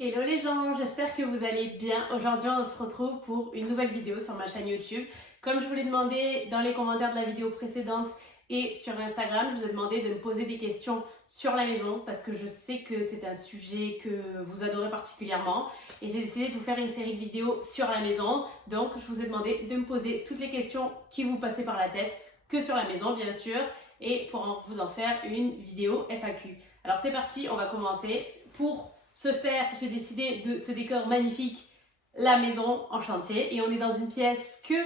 Hello les gens, j'espère que vous allez bien. Aujourd'hui on se retrouve pour une nouvelle vidéo sur ma chaîne YouTube. Comme je vous l'ai demandé dans les commentaires de la vidéo précédente et sur Instagram, je vous ai demandé de me poser des questions sur la maison parce que je sais que c'est un sujet que vous adorez particulièrement et j'ai décidé de vous faire une série de vidéos sur la maison. Donc je vous ai demandé de me poser toutes les questions qui vous passaient par la tête, que sur la maison bien sûr, et pour vous en faire une vidéo FAQ. Alors c'est parti, on va commencer. Pour ce faire, j'ai décidé de ce décor magnifique, la maison en chantier. Et on est dans une pièce que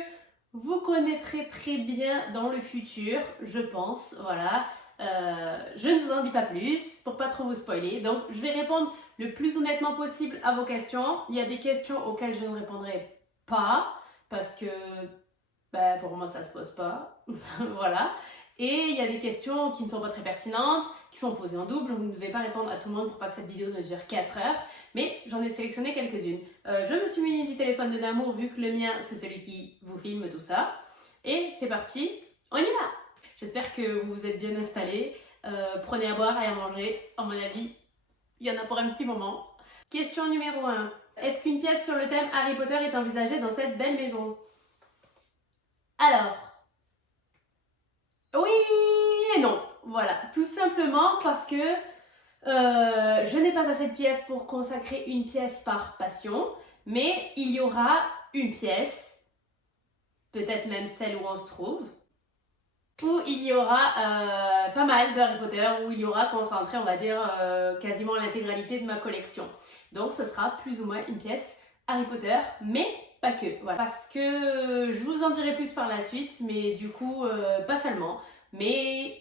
vous connaîtrez très bien dans le futur, je pense. Voilà. Je ne vous en dis pas plus pour pas trop vous spoiler. Donc, je vais répondre le plus honnêtement possible à vos questions. Il y a des questions auxquelles je ne répondrai pas parce que pour moi, ça se pose pas. Voilà. Et il y a des questions qui ne sont pas très pertinentes, qui sont posées en double, donc vous ne devez pas répondre à tout le monde pour pas que cette vidéo ne dure 4 heures, mais j'en ai sélectionné quelques-unes. Je me suis muni du téléphone de Namour vu que le mien c'est celui qui vous filme tout ça. Et c'est parti, on y va. J'espère que vous vous êtes bien installés, prenez à boire et à manger, à mon avis, il y en a pour un petit moment. Question numéro 1. Est-ce qu'une pièce sur le thème Harry Potter est envisagée dans cette belle maison? Alors, oui et non. Voilà, tout simplement parce que je n'ai pas assez de pièces pour consacrer une pièce par passion, mais il y aura une pièce, peut-être même celle où on se trouve, où il y aura pas mal de Harry Potter, où il y aura concentré, on va dire, quasiment l'intégralité de ma collection. Donc ce sera plus ou moins une pièce Harry Potter, mais pas que. Voilà. Parce que je vous en dirai plus par la suite, mais du coup, pas seulement. Mais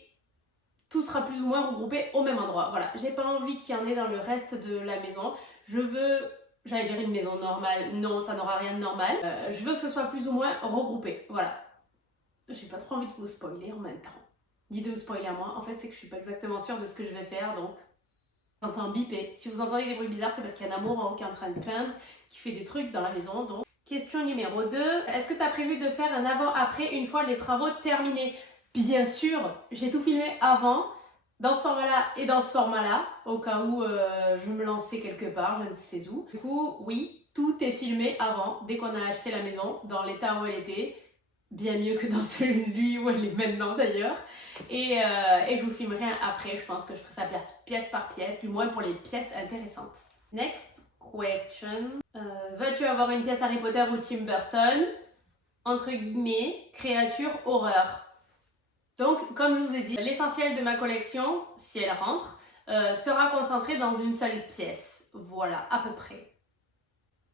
tout sera plus ou moins regroupé au même endroit. Voilà, j'ai pas envie qu'il y en ait dans le reste de la maison. Je veux, j'allais dire une maison normale, non, ça n'aura rien de normal. Je veux que ce soit plus ou moins regroupé. Voilà. J'ai pas trop envie de vous spoiler en même temps. Ni de me spoiler à moi. En fait, c'est que je suis pas exactement sûre de ce que je vais faire, donc j'entends biper. Si vous entendez des bruits bizarres, c'est parce qu'il y a un amour qui est en train de peindre, qui fait des trucs dans la maison. Donc, question numéro 2. Est-ce que tu as prévu de faire un avant-après une fois les travaux terminés? Bien sûr, j'ai tout filmé avant, dans ce format-là et dans ce format-là, au cas où je me lançais quelque part, je ne sais où. Du coup, oui, tout est filmé avant, dès qu'on a acheté la maison, dans l'état où elle était. Bien mieux que dans celui où elle est maintenant d'ailleurs. Et je vous filmerai après, je pense que je ferai ça pièce par pièce, du moins pour les pièces intéressantes. Next question. Vas-tu avoir une pièce Harry Potter ou Tim Burton? Entre guillemets, créature horreur. Donc, comme je vous ai dit, l'essentiel de ma collection, si elle rentre, sera concentré dans une seule pièce. Voilà, à peu près.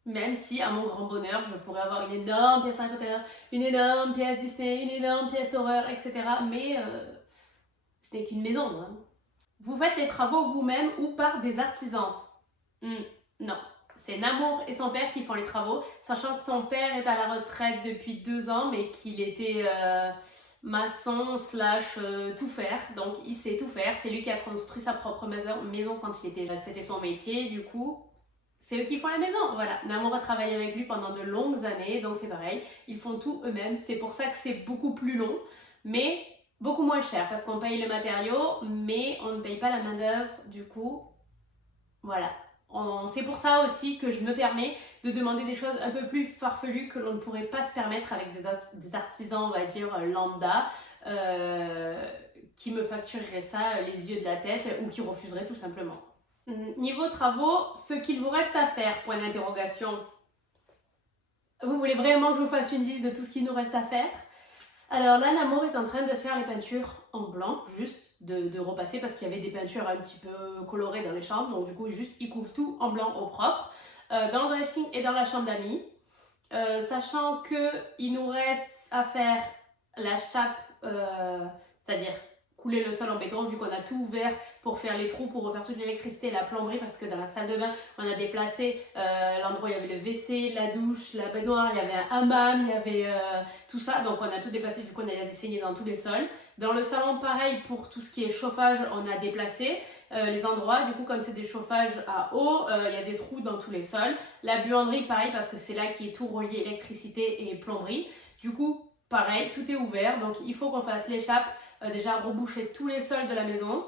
Même si, à mon grand bonheur, je pourrais avoir une énorme pièce Harry Potter, une énorme pièce Disney, une énorme pièce horreur, etc. Mais ce n'est qu'une maison. Hein. Vous faites les travaux vous-même ou par des artisans? Non. C'est Namour et son père qui font les travaux, sachant que son père est à la retraite depuis 2 ans, mais qu'il était maçon / tout faire. Donc il sait tout faire. C'est lui qui a construit sa propre maison quand il était... C'était son métier, du coup... C'est eux qui font la maison, voilà. Namour a travaillé avec lui pendant de longues années, donc c'est pareil. Ils font tout eux-mêmes. C'est pour ça que c'est beaucoup plus long, mais beaucoup moins cher parce qu'on paye le matériau, mais on ne paye pas la main-d'œuvre. Du coup, voilà. C'est pour ça aussi que je me permets de demander des choses un peu plus farfelues que l'on ne pourrait pas se permettre avec des artisans, on va dire, lambda, qui me factureraient ça les yeux de la tête ou qui refuseraient tout simplement. Niveau travaux, ce qu'il vous reste à faire, point d'interrogation. Vous voulez vraiment que je vous fasse une liste de tout ce qu'il nous reste à faire? Alors là, Namour est en train de faire les peintures en blanc, juste de repasser parce qu'il y avait des peintures un petit peu colorées dans les chambres, donc du coup, juste il couvre tout en blanc au propre, dans le dressing et dans la chambre d'amis. Sachant qu'il nous reste à faire la chape, c'est-à-dire couler le sol en béton vu qu'on a tout ouvert pour faire les trous, pour refaire toute l'électricité et la plomberie parce que dans la salle de bain on a déplacé l'endroit où il y avait le WC, la douche, la baignoire, il y avait un hammam, il y avait tout ça, donc on a tout déplacé, du coup on a dessiné dans tous les sols. Dans le salon pareil, pour tout ce qui est chauffage on a déplacé les endroits, du coup comme c'est des chauffages à eau, il y a des trous dans tous les sols. La buanderie pareil parce que c'est là qui est tout relié électricité et plomberie, du coup pareil, tout est ouvert, donc il faut qu'on fasse l'échappe, déjà reboucher tous les sols de la maison,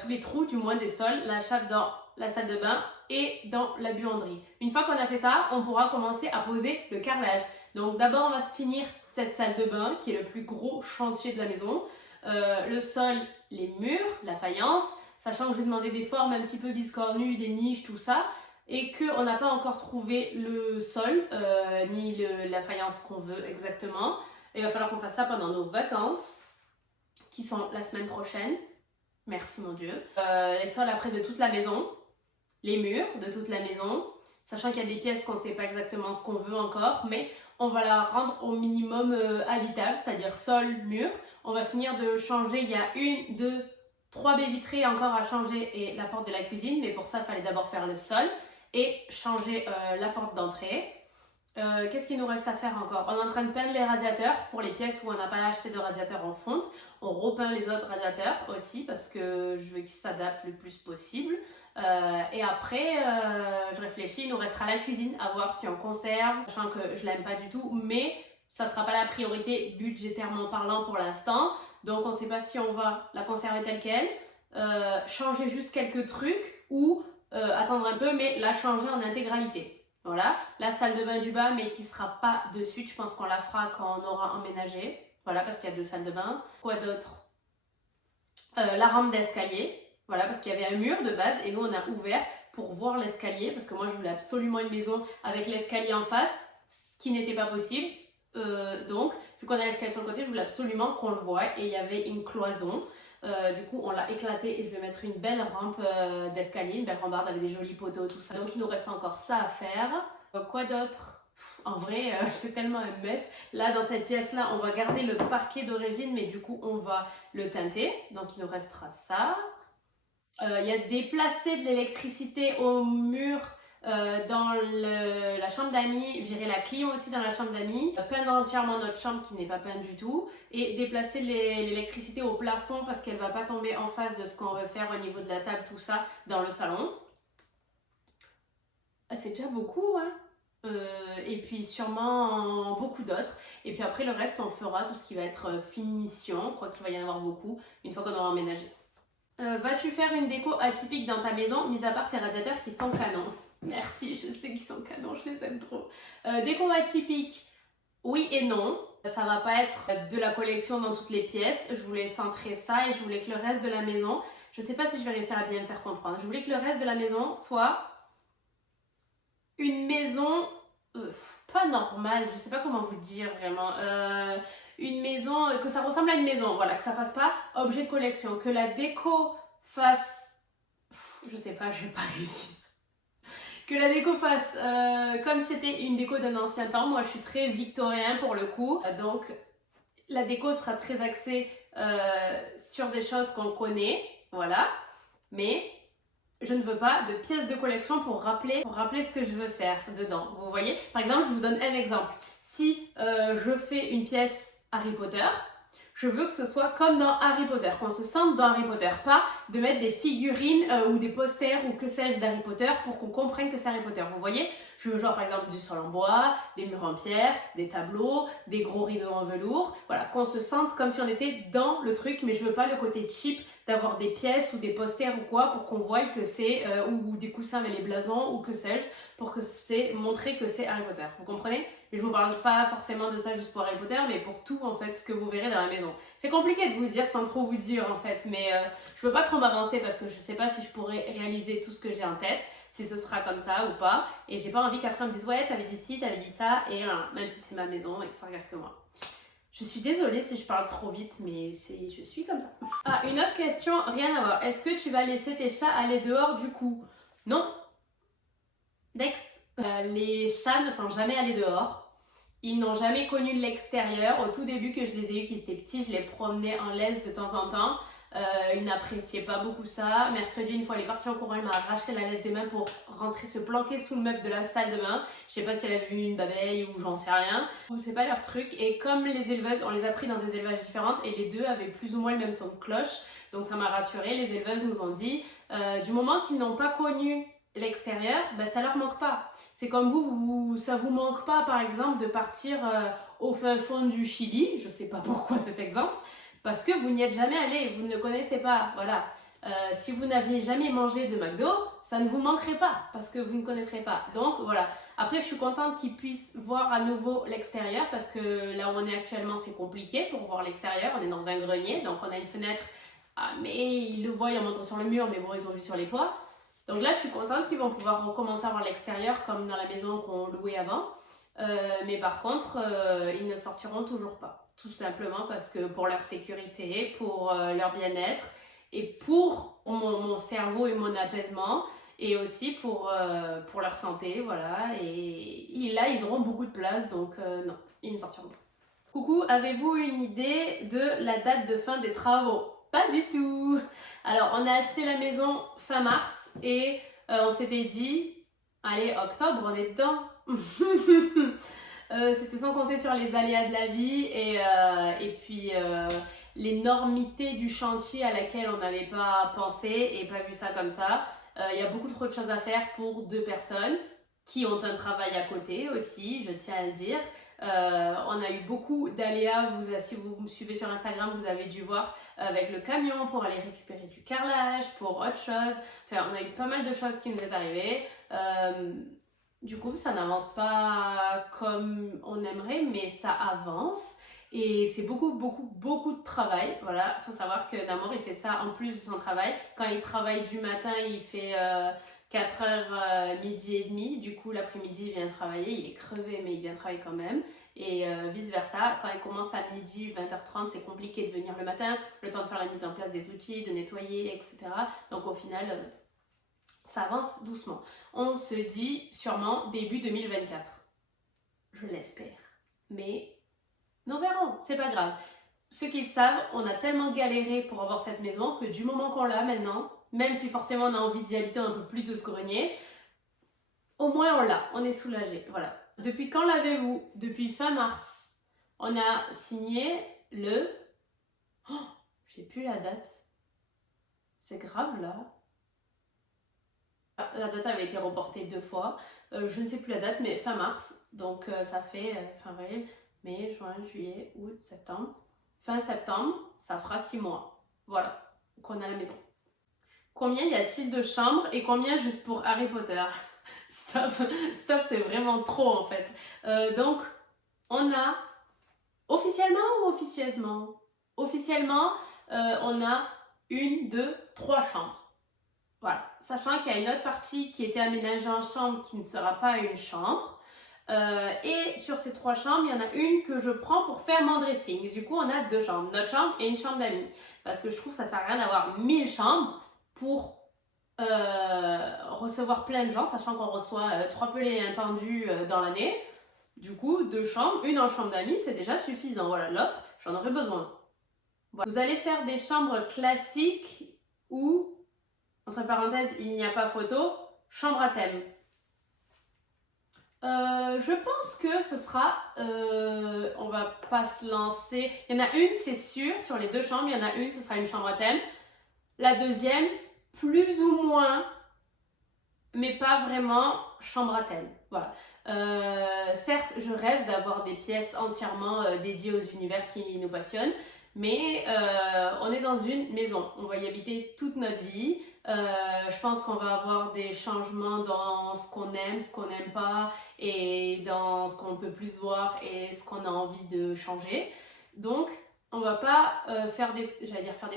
tous les trous du moins des sols, la chape dans la salle de bain et dans la buanderie. Une fois qu'on a fait ça, on pourra commencer à poser le carrelage. Donc d'abord, on va finir cette salle de bain qui est le plus gros chantier de la maison. Le sol, les murs, la faïence, sachant que j'ai demandé des formes un petit peu biscornues, des niches, tout ça, et qu'on n'a pas encore trouvé le sol, ni la faïence qu'on veut exactement. Et il va falloir qu'on fasse ça pendant nos vacances, qui sont la semaine prochaine. Merci mon Dieu. Les sols après de toute la maison, les murs de toute la maison, sachant qu'il y a des pièces qu'on ne sait pas exactement ce qu'on veut encore, mais on va la rendre au minimum habitable, c'est-à-dire sol, mur. On va finir de changer, il y a 1, 2, 3 baies vitrées encore à changer et la porte de la cuisine, mais pour ça, il fallait d'abord faire le sol et changer la porte d'entrée. Qu'est-ce qu'il nous reste à faire encore? On est en train de peindre les radiateurs pour les pièces où on n'a pas acheté de radiateur en fonte. On repeint les autres radiateurs aussi parce que je veux qu'ils s'adaptent le plus possible. Et après, je réfléchis, il nous restera la cuisine à voir si on conserve, sachant que je l'aime pas du tout, mais ça sera pas la priorité budgétairement parlant pour l'instant. Donc on ne sait pas si on va la conserver telle qu'elle, changer juste quelques trucs ou attendre un peu mais la changer en intégralité. Voilà, la salle de bain du bas mais qui ne sera pas de suite, je pense qu'on la fera quand on aura emménagé. Voilà, parce qu'il y a 2 salles de bain. Quoi d'autre? La rampe d'escalier. Voilà, parce qu'il y avait un mur de base et nous on a ouvert pour voir l'escalier parce que moi je voulais absolument une maison avec l'escalier en face, ce qui n'était pas possible. Donc, vu qu'on a l'escalier sur le côté, je voulais absolument qu'on le voie et il y avait une cloison. Du coup, on l'a éclaté et je vais mettre une belle rampe d'escalier, une belle rambarde avec des jolis poteaux, tout ça. Donc, il nous reste encore ça à faire. Quoi d'autre? En vrai, c'est tellement un mess. Là, dans cette pièce-là, on va garder le parquet d'origine, mais du coup, on va le teinter. Donc, il nous restera ça. Il y a déplacé de l'électricité au mur dans la chambre d'amis, virer la clim aussi dans la chambre d'amis, peindre entièrement notre chambre qui n'est pas peinte du tout et déplacer l'électricité au plafond parce qu'elle ne va pas tomber en face de ce qu'on veut faire au niveau de la table, tout ça, dans le salon. C'est déjà beaucoup, hein. Et puis sûrement beaucoup d'autres. Et puis après le reste, on fera tout ce qui va être finition. Je crois qu'il va y en avoir beaucoup une fois qu'on aura emménagé. Vas-tu faire une déco atypique dans ta maison, mis à part tes radiateurs qui sont canons? Merci, je sais qu'ils sont canons, je les aime trop. Déco atypique, oui et non. Ça va pas être de la collection dans toutes les pièces. Je voulais centrer ça et je voulais que le reste de la maison, je sais pas si je vais réussir à bien me faire comprendre. Je voulais que le reste de la maison soit une maison pas normale, je sais pas comment vous dire vraiment. Une maison, que ça ressemble à une maison, voilà, que ça fasse pas objet de collection, que la déco fasse, je sais pas, je vais pas réussir. Que la déco fasse comme si c'était une déco d'un ancien temps. Moi je suis très victorien pour le coup, donc la déco sera très axée sur des choses qu'on connaît, voilà, mais je ne veux pas de pièces de collection pour rappeler ce que je veux faire dedans. Vous voyez? Par exemple, je vous donne un exemple. Si je fais une pièce Harry Potter, je veux que ce soit comme dans Harry Potter, qu'on se sente dans Harry Potter, pas de mettre des figurines ou des posters ou que sais-je d'Harry Potter pour qu'on comprenne que c'est Harry Potter. Vous voyez? Je veux genre par exemple du sol en bois, des murs en pierre, des tableaux, des gros rideaux en velours, voilà, qu'on se sente comme si on était dans le truc, mais je veux pas le côté cheap d'avoir des pièces ou des posters ou quoi pour qu'on voie que c'est, ou des coussins avec les blasons ou que sais-je, pour que c'est montrer que c'est Harry Potter. Vous comprenez? Et je vous parle pas forcément de ça juste pour Harry Potter, mais pour tout en fait ce que vous verrez dans la maison. C'est compliqué de vous dire sans trop vous dire en fait, mais je veux pas trop m'avancer parce que je sais pas si je pourrais réaliser tout ce que j'ai en tête, si ce sera comme ça ou pas, et j'ai pas envie qu'après on me dise ouais t'avais dit ci, t'avais dit ça, et même si c'est ma maison et que ça regarde que moi. Je suis désolée si je parle trop vite, mais je suis comme ça. Ah, une autre question, rien à voir. Est-ce que tu vas laisser tes chats aller dehors du coup? Non. Next. Les chats ne sont jamais allés dehors. Ils n'ont jamais connu l'extérieur. Au tout début que je les ai eus, qu'ils étaient petits, je les promenais en laisse de temps en temps. Ils n'appréciaient pas beaucoup ça. Mercredi, une fois, elle est partie en courant, elle m'a arraché la laisse des mains pour rentrer se planquer sous le meuble de la salle de bain. Je sais pas si elle a vu une babeille ou j'en sais rien. C'est pas leur truc. Et comme les éleveuses, on les a pris dans des élevages différents et les deux avaient plus ou moins le même son de cloche. Donc ça m'a rassurée. Les éleveuses nous ont dit, du moment qu'ils n'ont pas connu l'extérieur, ben ça leur manque pas. C'est comme vous, ça vous manque pas par exemple de partir au fin fond du Chili. Je sais pas pourquoi cet exemple. Parce que vous n'y êtes jamais allé, vous ne le connaissez pas, voilà. Si vous n'aviez jamais mangé de McDo, ça ne vous manquerait pas parce que vous ne connaîtrez pas. Donc voilà. Après, je suis contente qu'ils puissent voir à nouveau l'extérieur parce que là où on est actuellement, c'est compliqué pour voir l'extérieur. On est dans un grenier, donc on a une fenêtre. Ah, mais ils le voient en montant sur le mur, mais bon, ils ont vu sur les toits. Donc là, je suis contente qu'ils vont pouvoir recommencer à voir l'extérieur comme dans la maison qu'on louait avant. Mais par contre, ils ne sortiront toujours pas. Tout simplement parce que pour leur sécurité, pour leur bien-être et pour mon cerveau et mon apaisement et aussi pour leur santé, voilà. Et là, ils auront beaucoup de place, donc non, ils ne sortiront pas. Coucou, avez-vous une idée de la date de fin des travaux? Pas du tout. Alors, on a acheté la maison fin mars et on s'était dit, allez, octobre, on est dedans. C'était sans compter sur les aléas de la vie et puis l'énormité du chantier à laquelle on n'avait pas pensé et pas vu ça comme ça. Il y a beaucoup trop de choses à faire pour 2 personnes qui ont un travail à côté aussi, je tiens à le dire. On a eu beaucoup d'aléas, si vous me suivez sur Instagram, vous avez dû voir avec le camion pour aller récupérer du carrelage, pour autre chose. Enfin, on a eu pas mal de choses qui nous est arrivées. Du coup, ça n'avance pas comme on aimerait, mais ça avance. Et c'est beaucoup de travail. Voilà, il faut savoir que Namor, il fait ça en plus de son travail. Quand il travaille du matin, il fait 4h, midi et demi. Du coup, l'après-midi, il vient travailler. Il est crevé, mais il vient travailler quand même. Et vice-versa, quand il commence à midi, 20h30, c'est compliqué de venir le matin. Le temps de faire la mise en place des outils, de nettoyer, etc. Donc au final, ça avance doucement. On se dit sûrement début 2024. Je l'espère. Mais nous verrons, c'est pas grave. Ceux qui le savent, on a tellement galéré pour avoir cette maison que du moment qu'on l'a maintenant, même si forcément on a envie d'y habiter un peu plus de ce grenier, au moins on l'a, on est soulagé. Voilà. Depuis quand l'avez-vous? Depuis fin mars. On a signé le... Oh, j'ai plus la date. C'est grave là. La date avait été reportée 2 fois. Je ne sais plus la date, mais fin mars. Donc ça fait fin avril, mai, juin, juillet, août, septembre. Fin septembre, ça fera 6 mois. Voilà, qu'on a la maison. Combien y a-t-il de chambres et combien juste pour Harry Potter? Stop, stop, c'est vraiment trop en fait. Donc, on a officiellement ou officieusement? Officiellement, on a 1, 2, 3 chambres. Voilà, sachant qu'il y a une autre partie qui était aménagée en chambre qui ne sera pas une chambre. Et sur ces 3 chambres, il y en a une que je prends pour faire mon dressing. Du coup, on a 2 chambres, notre chambre et une chambre d'amis. Parce que je trouve que ça sert à rien d'avoir 1000 chambres pour recevoir plein de gens, sachant qu'on reçoit 3 pelés intendus dans l'année. Du coup, 2 chambres, une en chambre d'amis, c'est déjà suffisant. Voilà, l'autre, j'en aurais besoin. Voilà. Vous allez faire des chambres classiques ou... Entre parenthèses, il n'y a pas photo, chambre à thème. Je pense que ce sera, on va pas se lancer, il y en a une c'est sûr, sur les 2 chambres, il y en a une, ce sera une chambre à thème. La deuxième, plus ou moins, mais pas vraiment chambre à thème. Voilà. Certes, je rêve d'avoir des pièces entièrement dédiées aux univers qui nous passionnent, mais on est dans une maison, on va y habiter toute notre vie. Je pense qu'on va avoir des changements dans ce qu'on aime, ce qu'on n'aime pas et dans ce qu'on peut plus voir et ce qu'on a envie de changer. Donc, on va pas faire des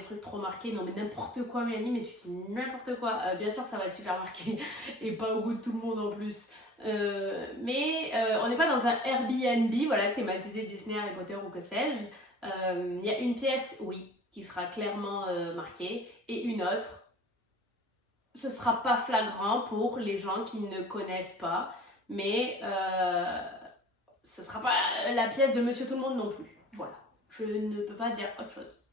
trucs trop marqués. Non mais n'importe quoi Mélanie, mais tu dis n'importe quoi. Bien sûr que ça va être super marqué et pas au goût de tout le monde en plus. Mais on n'est pas dans un Airbnb, voilà, thématisé Disney, Harry Potter ou que sais-je. Il y a une pièce, oui, qui sera clairement marquée et une autre. Ce sera pas flagrant pour les gens qui ne connaissent pas, mais ce sera pas la pièce de Monsieur Tout-le-Monde non plus. Voilà, je ne peux pas dire autre chose.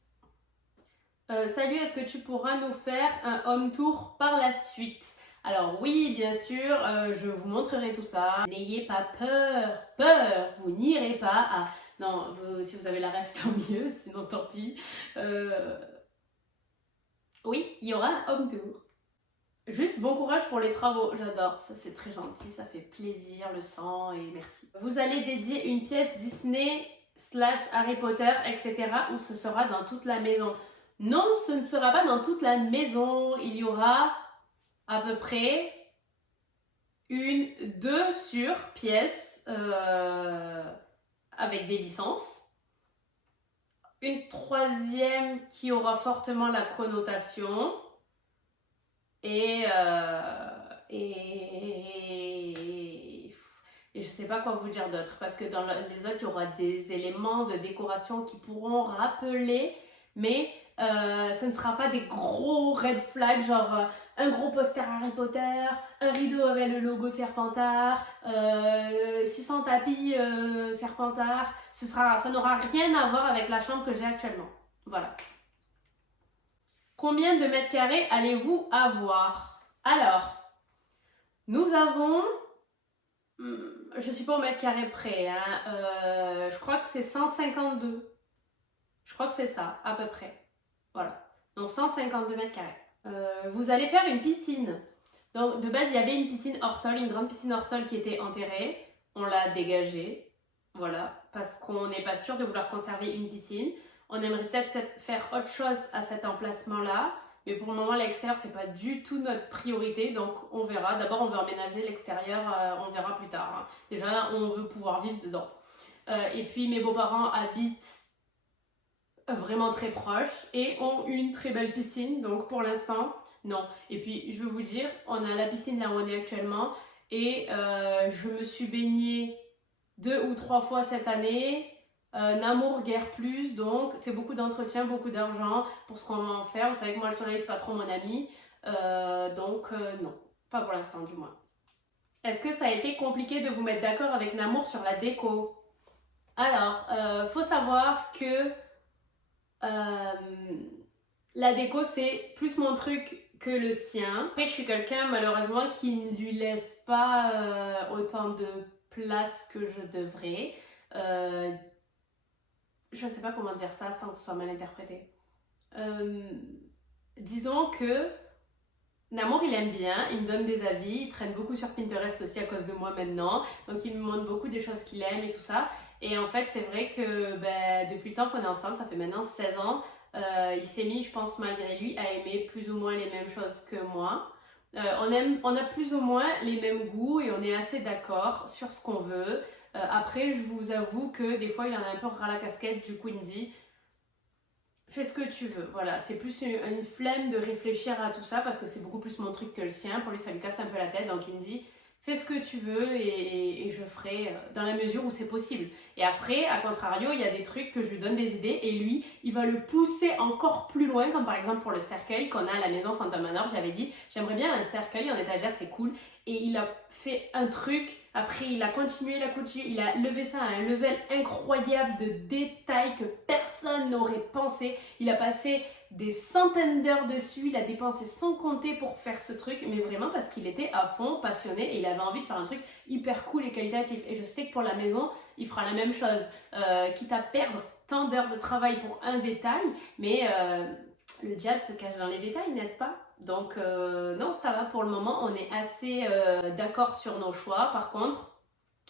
Salut, est-ce que tu pourras nous faire un home tour par la suite? Alors oui, bien sûr, je vous montrerai tout ça. N'ayez pas peur, vous n'irez pas à... Non, si vous avez la rêve, tant mieux, sinon tant pis. Oui, il y aura un home tour. Juste bon courage pour les travaux, j'adore, ça c'est très gentil, ça fait plaisir, le sang et merci. Vous allez dédier une pièce Disney / Harry Potter, etc. où ce sera dans toute la maison. Non, ce ne sera pas dans toute la maison. Il y aura à peu près deux sur pièces avec des licences. Une troisième qui aura fortement la connotation. Et je sais pas quoi vous dire d'autre parce que dans les autres, il y aura des éléments de décoration qui pourront rappeler, mais ce ne sera pas des gros red flags, genre un gros poster Harry Potter, un rideau avec le logo Serpentard, 600 tapis Serpentard. Ça n'aura rien à voir avec la chambre que j'ai actuellement. Voilà. Combien de mètres carrés allez-vous avoir? Alors, nous avons... Je suis pas au mètre carré près, hein. Je crois que c'est 152. Je crois que c'est ça, à peu près. Voilà. Donc 152 mètres carrés. Vous allez faire une piscine. Donc de base, il y avait une piscine hors sol, une grande piscine hors sol qui était enterrée. On l'a dégagée. Voilà. Parce qu'on n'est pas sûr de vouloir conserver une piscine. On aimerait peut-être faire autre chose à cet emplacement-là. Mais pour le moment, l'extérieur, c'est pas du tout notre priorité. Donc on verra. D'abord, on veut emménager l'extérieur. On verra plus tard, hein. Déjà, on veut pouvoir vivre dedans. Et puis, mes beaux-parents habitent vraiment très proches et ont une très belle piscine. Donc pour l'instant, non. Et puis, je veux vous dire, on a la piscine là où on est actuellement. Et je me suis baignée 2 ou 3 fois cette année. N'amour guère plus, donc c'est beaucoup d'entretien, beaucoup d'argent pour ce qu'on va en faire. Vous savez que moi le soleil c'est pas trop mon ami, donc non, pas pour l'instant du moins. Est-ce que ça a été compliqué de vous mettre d'accord avec Namour sur la déco? Alors, faut savoir que la déco c'est plus mon truc que le sien. Après je suis quelqu'un malheureusement qui ne lui laisse pas autant de place que je devrais. Je ne sais pas comment dire ça sans que ce soit mal interprété. Disons que Namour il aime bien, il me donne des avis, il traîne beaucoup sur Pinterest aussi à cause de moi maintenant, donc il me montre beaucoup des choses qu'il aime et tout ça. Et en fait c'est vrai que depuis le temps qu'on est ensemble, ça fait maintenant 16 ans, il s'est mis, je pense malgré lui, à aimer plus ou moins les mêmes choses que moi. On a plus ou moins les mêmes goûts et on est assez d'accord sur ce qu'on veut. Après, je vous avoue que des fois, il en a un peu ras la casquette. Du coup, il me dit fais ce que tu veux. Voilà, c'est plus une flemme de réfléchir à tout ça parce que c'est beaucoup plus mon truc que le sien. Pour lui, ça lui casse un peu la tête. Donc, il me dit fais ce que tu veux et je ferai dans la mesure où c'est possible. Et après, à contrario, il y a des trucs que je lui donne des idées et lui, il va le pousser encore plus loin, comme par exemple pour le cercueil qu'on a à la maison Phantom Manor. J'avais dit, j'aimerais bien un cercueil en étagère, c'est cool. Et il a fait un truc, après il a continué, il a levé ça à un level incroyable de détails que personne n'aurait pensé. Il a passé des centaines d'heures dessus, il a dépensé sans compter pour faire ce truc, mais vraiment parce qu'il était à fond passionné et il avait envie de faire un truc hyper cool et qualitatif. Et je sais que pour la maison, il fera la même chose, quitte à perdre tant d'heures de travail pour un détail, mais le diable se cache dans les détails, n'est-ce pas? Donc non, ça va pour le moment, on est assez d'accord sur nos choix. Par contre,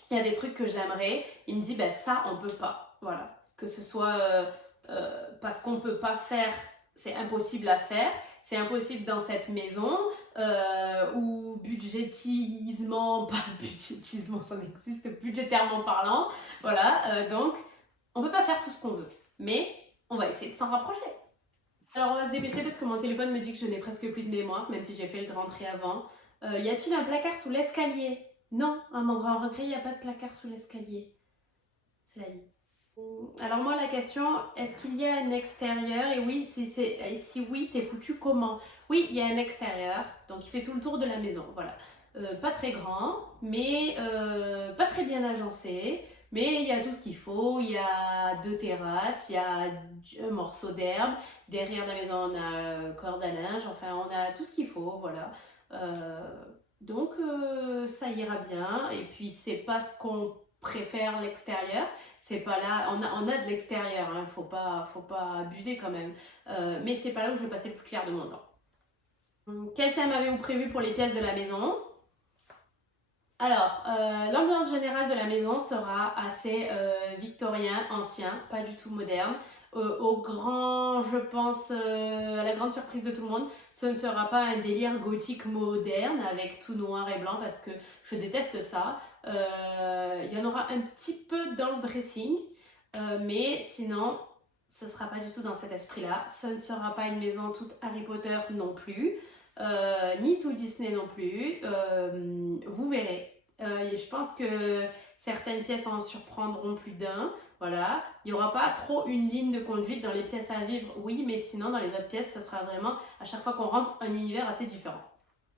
il y a des trucs que j'aimerais, il me dit ça on peut pas, voilà, que ce soit parce qu'on peut pas faire, c'est impossible à faire, c'est impossible dans cette maison, ou budgétisement, pas budgétisement, ça n'existe, budgétairement parlant, voilà, donc on peut pas faire tout ce qu'on veut, mais on va essayer de s'en rapprocher. Alors on va se dépêcher parce que mon téléphone me dit que je n'ai presque plus de mémoire, même si j'ai fait le grand tri avant. Y a-t-il un placard sous l'escalier? Non, à mon grand regret, il n'y a pas de placard sous l'escalier. C'est la vie. Alors moi la question, est-ce qu'il y a un extérieur? Et oui, si oui, c'est foutu comment? Oui, il y a un extérieur, donc il fait tout le tour de la maison, voilà. Pas très grand, mais pas très bien agencé. Mais il y a tout ce qu'il faut, il y a 2 terrasses, il y a un morceau d'herbe, derrière la maison on a corde à linge, enfin on a tout ce qu'il faut, voilà. Donc ça ira bien, et puis c'est pas ce qu'on préfère l'extérieur, c'est pas là, on a de l'extérieur, hein, faut pas abuser quand même, mais c'est pas là où je vais passer le plus clair de mon temps. Quel thème avez-vous prévu pour les pièces de la maison? Alors, l'ambiance générale de la maison sera assez victorien, ancien, pas du tout moderne. au grand, je pense, à la grande surprise de tout le monde, ce ne sera pas un délire gothique moderne avec tout noir et blanc parce que je déteste ça. Il y en aura un petit peu dans le dressing, mais sinon, ce ne sera pas du tout dans cet esprit-là. Ce ne sera pas une maison toute Harry Potter non plus, ni tout Disney non plus. Vous verrez. Je pense que certaines pièces en surprendront plus d'un. Voilà, il n'y aura pas trop une ligne de conduite dans les pièces à vivre, oui, mais sinon dans les autres pièces, ce sera vraiment à chaque fois qu'on rentre un univers assez différent.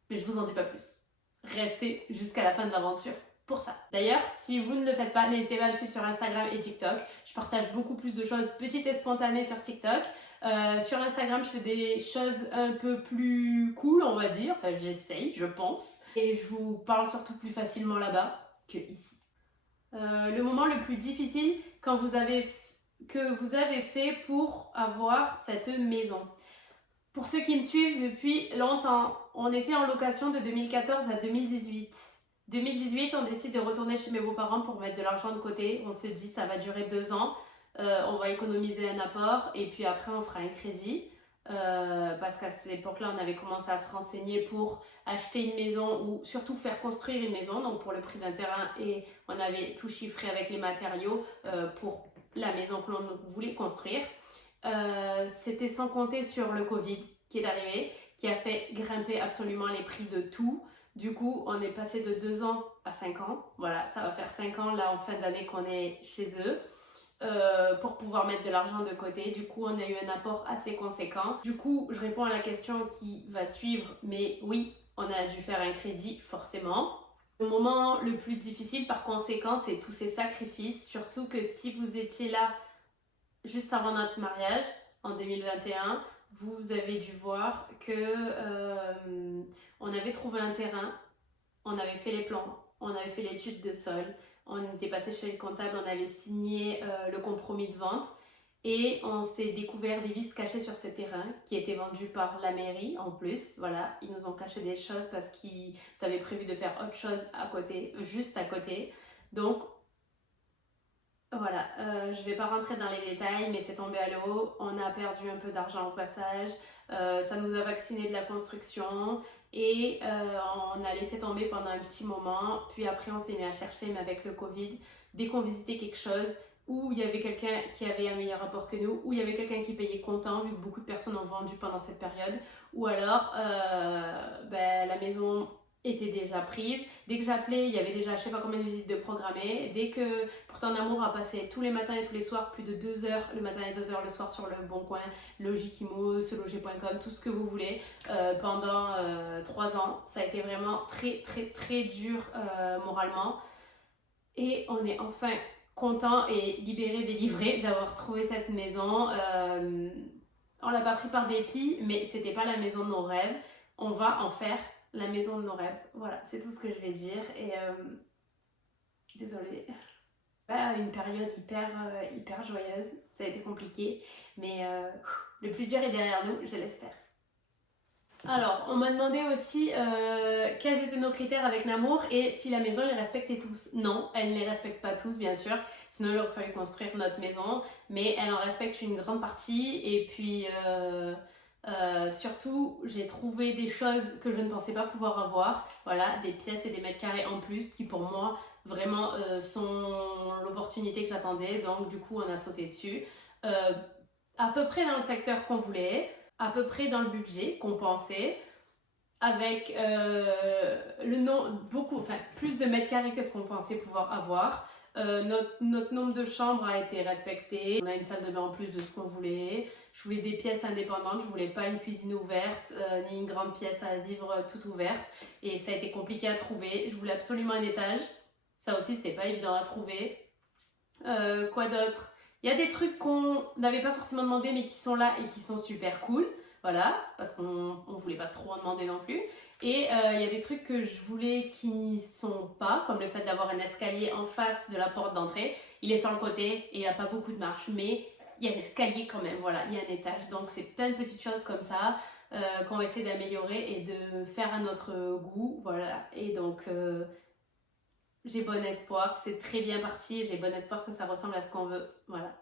Mais je vous en dis pas plus. Restez jusqu'à la fin de l'aventure pour ça. D'ailleurs, si vous ne le faites pas, n'hésitez pas à me suivre sur Instagram et TikTok. Je partage beaucoup plus de choses petites et spontanées sur TikTok. Sur Instagram, je fais des choses un peu plus cool, on va dire. Enfin, j'essaye, je pense. Et je vous parle surtout plus facilement là-bas que ici. Le moment le plus difficile que vous avez fait pour avoir cette maison. Pour ceux qui me suivent depuis longtemps, on était en location de 2014 à 2018. 2018, on décide de retourner chez mes beaux-parents pour mettre de l'argent de côté. On se dit ça va durer 2 ans, on va économiser un apport et puis après on fera un crédit. Parce qu'à cette époque-là, on avait commencé à se renseigner pour acheter une maison ou surtout faire construire une maison, donc pour le prix d'un terrain, et on avait tout chiffré avec les matériaux pour la maison que l'on voulait construire. C'était sans compter sur le Covid qui est arrivé, qui a fait grimper absolument les prix de tout. Du coup, on est passé de 2 ans à 5 ans. Voilà, ça va faire 5 ans là en fin d'année qu'on est chez eux. Pour pouvoir mettre de l'argent de côté. Du coup, on a eu un apport assez conséquent. Du coup, je réponds à la question qui va suivre, mais oui, on a dû faire un crédit, forcément. Le moment le plus difficile, par conséquent, c'est tous ces sacrifices, surtout que si vous étiez là juste avant notre mariage, en 2021, vous avez dû voir que on avait trouvé un terrain, on avait fait les plans, on avait fait l'étude de sol, on était passé chez le comptable, on avait signé le compromis de vente et on s'est découvert des vices cachés sur ce terrain qui étaient vendus par la mairie en plus. Voilà, ils nous ont caché des choses parce qu'ils avaient prévu de faire autre chose à côté, juste à côté. Donc voilà, je vais pas rentrer dans les détails, mais c'est tombé à l'eau. On a perdu un peu d'argent au passage. Ça nous a vacciné de la construction et on a laissé tomber pendant un petit moment. Puis après, on s'est mis à chercher, mais avec le Covid, dès qu'on visitait quelque chose où il y avait quelqu'un qui avait un meilleur rapport que nous, où il y avait quelqu'un qui payait comptant, vu que beaucoup de personnes ont vendu pendant cette période, ou alors la maison était déjà prise. Dès que j'appelais, il y avait déjà je sais pas combien de visites de programmées. Dès que Pour ton amour a passé tous les matins et tous les soirs plus de 2 heures le matin et 2 heures le soir sur le Bon Coin, Logikimo, seloger.com, tout ce que vous voulez, pendant 3 ans. Ça a été vraiment très très très dur moralement. Et on est enfin content et libéré, délivré d'avoir trouvé cette maison. On l'a pas pris par dépit, mais c'était pas la maison de nos rêves. On va en faire la maison de nos rêves. Voilà, c'est tout ce que je vais dire. Et désolée. Une période hyper joyeuse. Ça a été compliqué, mais le plus dur est derrière nous, je l'espère. Alors, on m'a demandé aussi quels étaient nos critères avec Namour et si la maison les respectait tous. Non, elle ne les respecte pas tous, bien sûr. Sinon, il aurait fallu construire notre maison, mais elle en respecte une grande partie. Et puis, surtout, j'ai trouvé des choses que je ne pensais pas pouvoir avoir. Voilà, des pièces et des mètres carrés en plus qui, pour moi, vraiment sont l'opportunité que j'attendais. Donc, du coup, on a sauté dessus. À peu près dans le secteur qu'on voulait, à peu près dans le budget qu'on pensait, avec plus de mètres carrés que ce qu'on pensait pouvoir avoir. Notre nombre de chambres a été respecté. On a une salle de bain en plus de ce qu'on voulait. Je voulais des pièces indépendantes, je voulais pas une cuisine ouverte, ni une grande pièce à vivre toute ouverte. Et ça a été compliqué à trouver. Je voulais absolument un étage. Ça aussi, c'était pas évident à trouver. Quoi d'autre? Il y a des trucs qu'on n'avait pas forcément demandé mais qui sont là et qui sont super cool. Voilà, parce qu'on ne voulait pas trop en demander non plus. Et il y a des trucs que je voulais qui n'y sont pas, comme le fait d'avoir un escalier en face de la porte d'entrée. Il est sur le côté et il n'y a pas beaucoup de marches, mais il y a un escalier quand même, voilà, il y a un étage. Donc c'est plein de petites choses comme ça qu'on va essayer d'améliorer et de faire à notre goût, voilà. Et donc j'ai bon espoir, c'est très bien parti et j'ai bon espoir que ça ressemble à ce qu'on veut, voilà.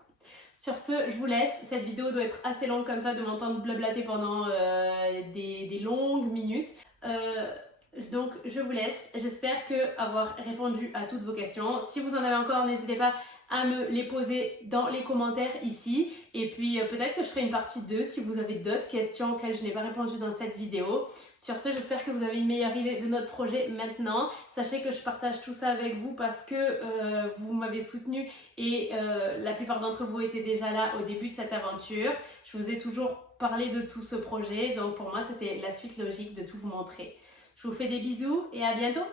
Sur ce, je vous laisse. Cette vidéo doit être assez longue comme ça, de m'entendre blablater pendant des longues minutes. Donc je vous laisse. J'espère avoir répondu à toutes vos questions. Si vous en avez encore, n'hésitez pas à me les poser dans les commentaires ici. Et puis peut-être que je ferai une partie 2 si vous avez d'autres questions auxquelles je n'ai pas répondu dans cette vidéo. Sur ce, j'espère que vous avez une meilleure idée de notre projet maintenant. Sachez que je partage tout ça avec vous parce que vous m'avez soutenu et la plupart d'entre vous étaient déjà là au début de cette aventure. Je vous ai toujours parlé de tout ce projet, donc pour moi c'était la suite logique de tout vous montrer. Je vous fais des bisous et à bientôt!